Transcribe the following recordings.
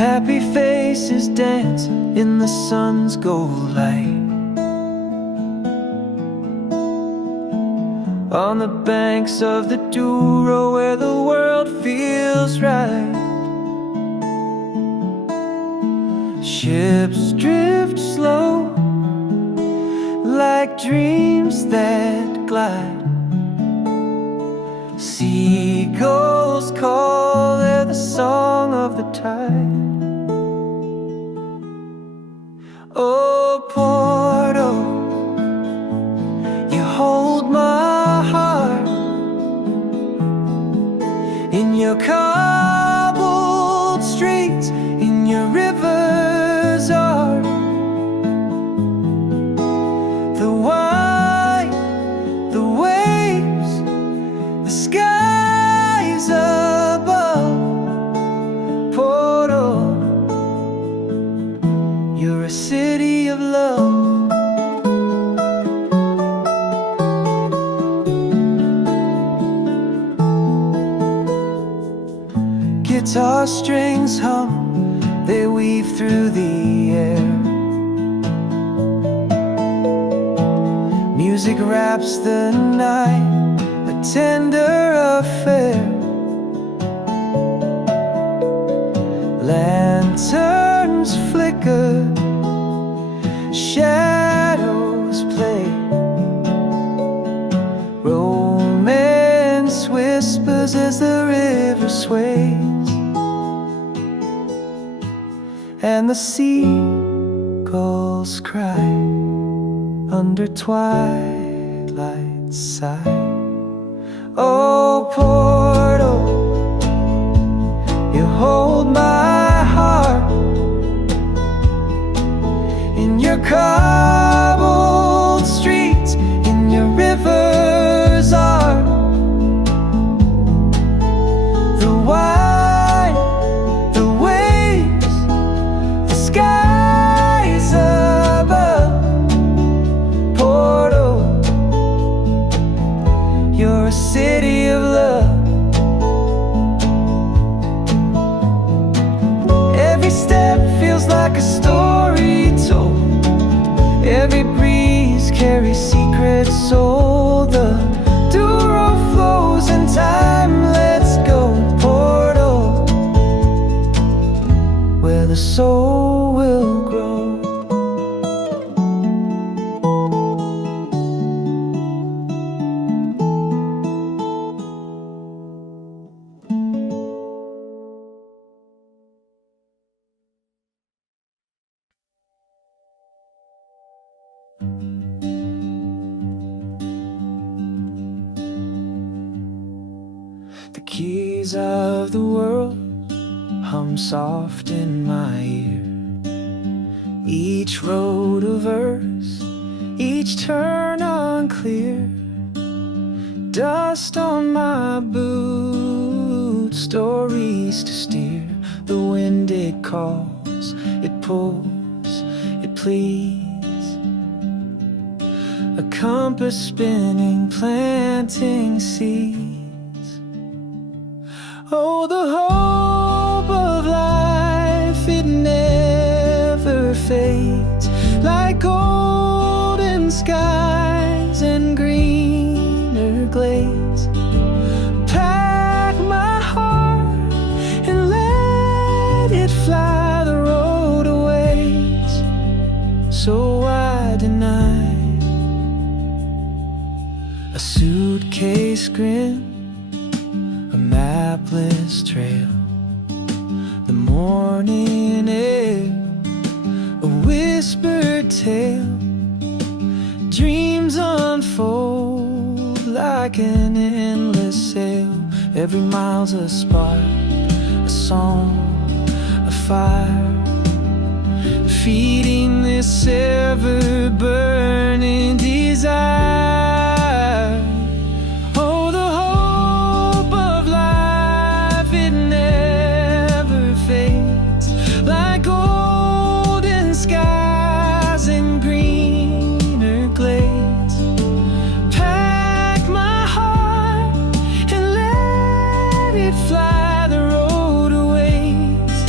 Happy faces dance in the sun's gold light. On the banks of the Douro where the world feels right. Ships drift slow like dreams that glide. Seagulls call, they're the song of the tide. Oh, Porto, you hold my heart in your cobbled streets, in your river's art. The wine, the waves, the skies above. Porto, you're a city of love. Guitar strings hum, they weave through the air. Music wraps the night, a tender affair. Lanterns flicker, shadows play. Romance whispers as the river sways. And the seagulls cry under twilight's side. Oh, Porto, you hold my heart in your cobbled streets, in your river's art. The wine, the waves, the skies above. Porto, you're a city of love. Every step feels like a story told. Every breeze carries secrets sold. The Douro flows and time lets go. Porto, where the soul will grow. The keys of the world hum soft in my ear. Each road a verse, each turn unclear. Dust on my boots, stories to steer. The wind it calls, it pulls, it pleads. A compass spinning, planting seeds. Oh, the hope of life, it never fades. Like golden skies and greener glades. Pack my heart and let it fly. The road awaits, so I deny. A suitcase grin, a mapless trail, the morning air, a whispered tale. Dreams unfold like an endless sail. Every mile's a spark, a song, a fire, feeding this ever-burning desire. Oh, the hope of life, it never fades. Like golden skies and greener glades. Pack my heart and let it fly. The road awaits,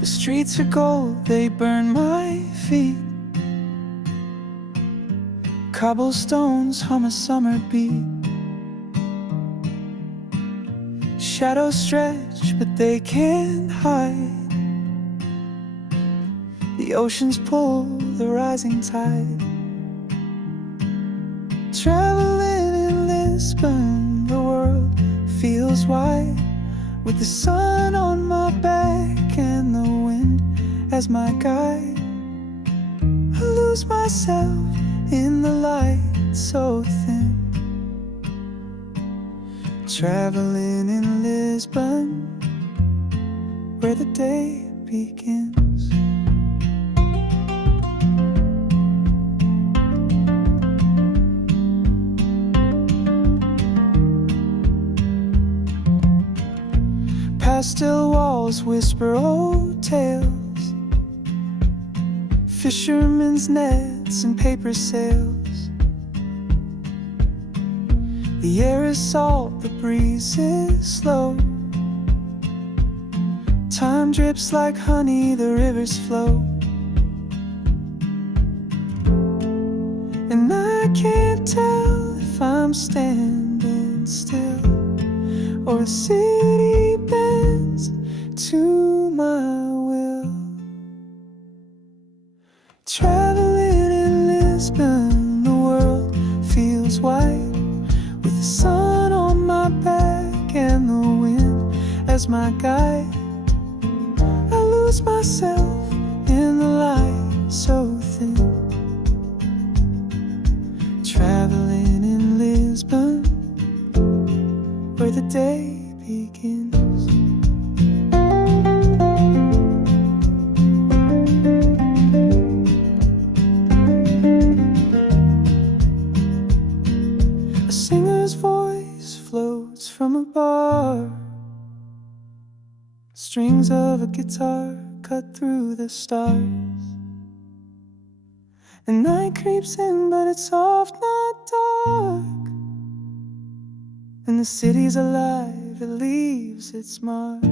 The streets are gold, they burn my feet. Cobblestones hum a summer beat. Shadows stretch, but they can't hide. The oceans pull the rising tide. Traveling in Lisbon, the world feels wide, with the sun on my back and the wind as my guide. I lose myself in the light so thin. Traveling in Lisbon, where the day begins. Pastel walls whisper old tales, fishermen's nets and paper sails. The air is salt, the breeze is slow. Time drips like honey, the rivers flow. And I can't tell if I'm standing still or a city bends to my will. Traveling in Lisbon, the world feels white, with the sun on my back and the wind as my guide. I lose myself in the light so thin. Traveling in Lisbon, where the day begins. A singer's voice floats from a bar. Strings of a guitar cut through the stars. The night creeps in, but it's soft, not dark. And the city's alive, it leaves its mark.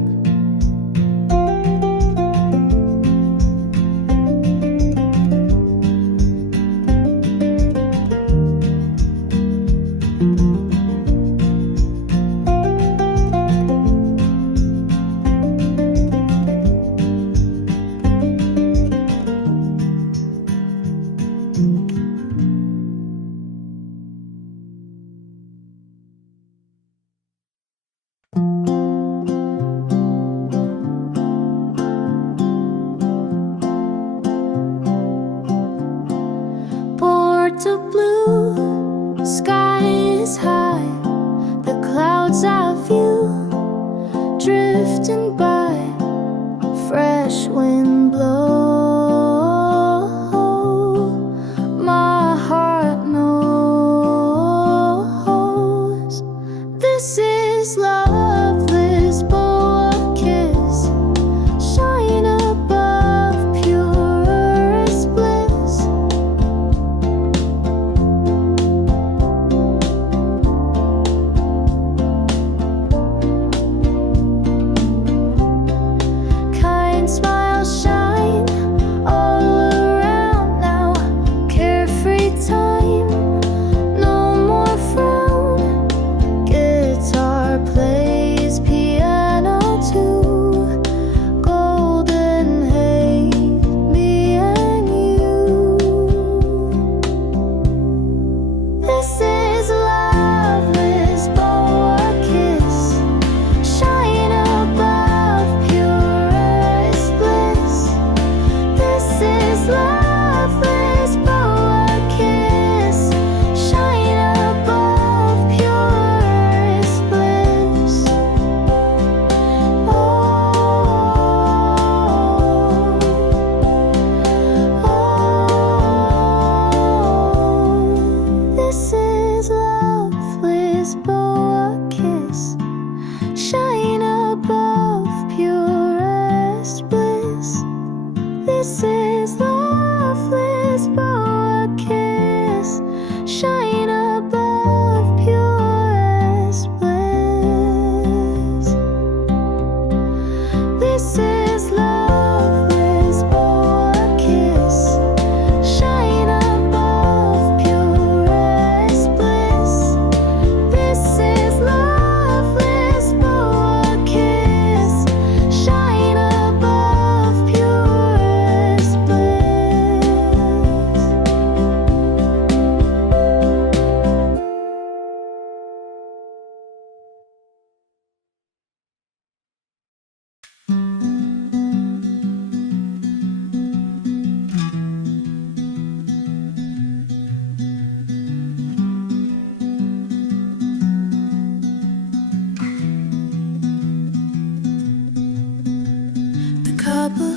Porto blue, sky is high, the clouds I view drifting by, fresh wind blow. My heart knows this is love, Lisbon kiss, shine above purest bliss.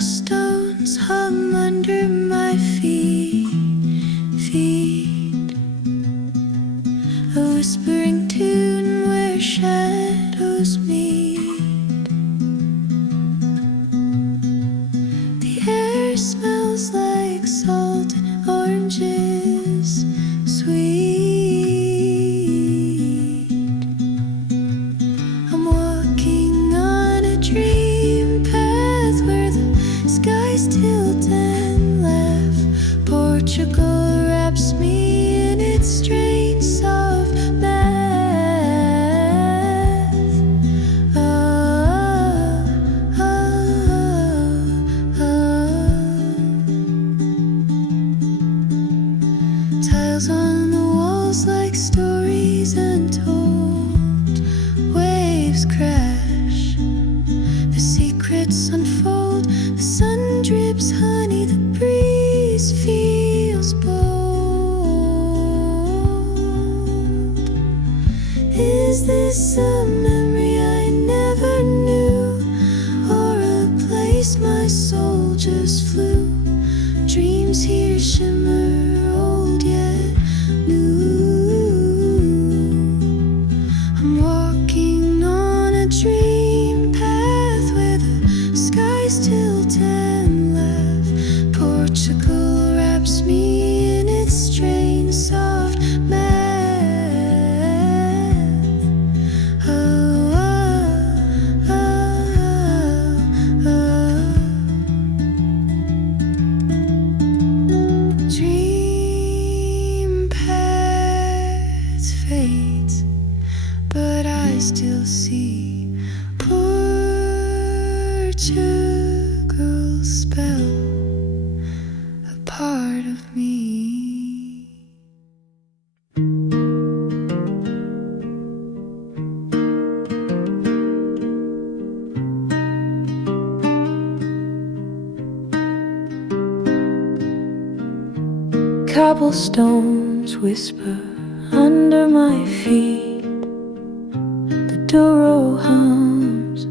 cobblestones hum under my feet. A whispering tune where shadows meet. The air smells like salt and oranges, sweet. I'm walking on a dream path where the skies tilt and laugh. Portugal wraps me in its strange soft math. Tiles on the walls like stories untold. Waves crash, the secrets unfold. The sun drips honey, the breeze feels bold. Is this a memory I never knew, or a place my soul just flew? Dreams here shimmer, old yet new. I'm walking on a dream path where the skies tilt and laugh. Portugal wraps me in its strange soft math. Dream paths fades, but I still see Portugal spell a part of me. Cobblestones whisper under my feet. The door hums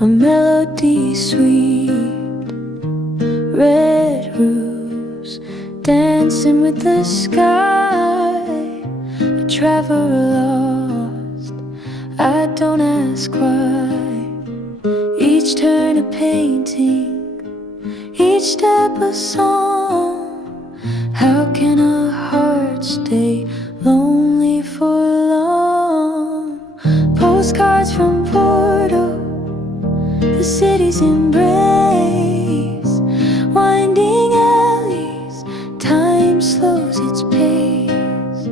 a melody sweet. Red roofs dancing with the sky. A traveler lost, I don't ask why. Each turn a painting, each step a song. How can a heart stay lonely for long? Postcards from Porto, the city's embrace. Winding alleys, time slows its pace.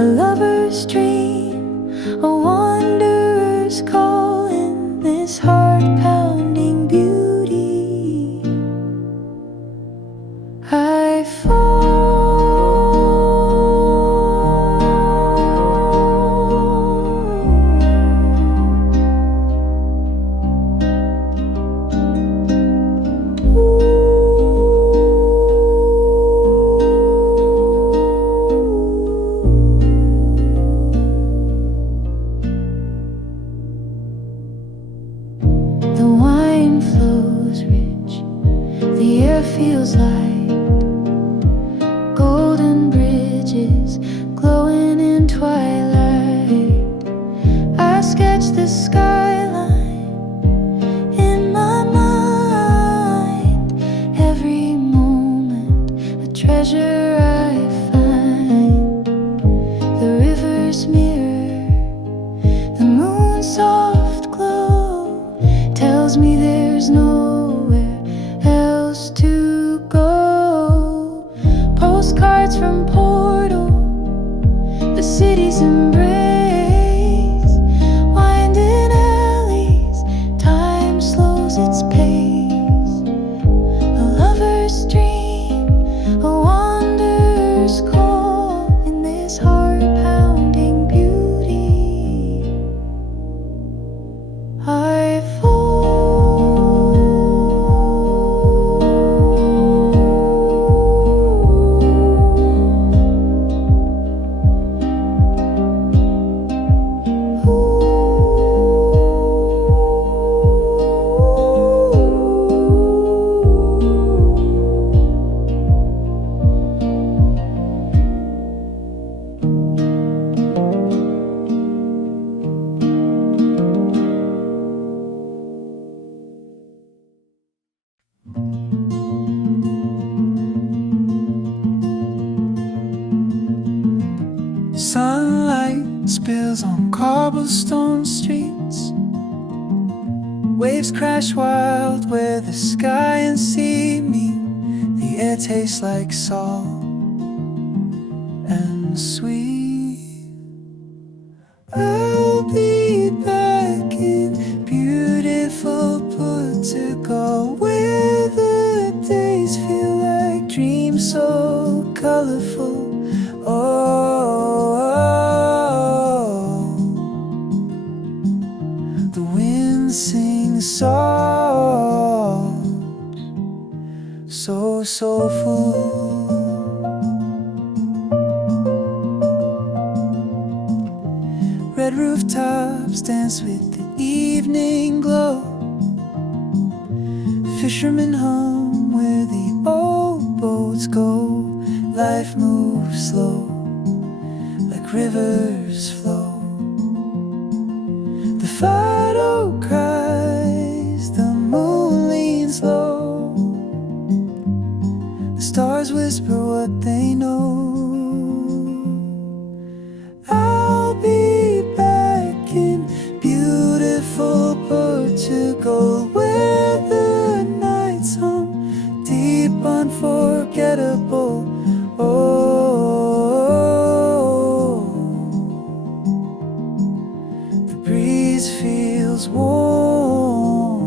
A lover's dream, a wanderer's call in this heart-pounding beauty. I fall. The wine flows rich, the air feels light. Golden bridges glowing in twilight. I sketch the skyline in my mind. Every moment a treasure I find. The river's mirror, the moon's soft glow tells me there's nowhere else to go. Postcards from Porto, the city's embrace. Winding alleys, time slows its pace. A lover's dream, a wanderer's call in this heart-pounding beauty. I fall. cobblestone streets. Waves crash wild where the sky and sea meet. The air tastes like salt and sweet. I'll be back in beautiful Portugal, where the days feel like dreams so colorful. The wind sings soft, so soulful. Red rooftops dance with the evening glow. Fishermen hum where the old boats go. Life moves slow, like rivers flow. The fado cries, the moon leans low. The stars whisper what they know. I'll be back in beautiful Portugal, where the nights hum deep, unforgettable. The breeze feels warm,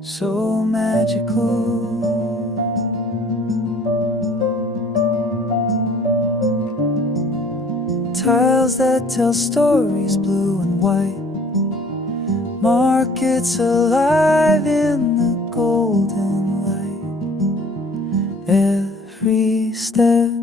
so magical. Tiles that tell stories, blue and white. Markets alive in the golden light. Every step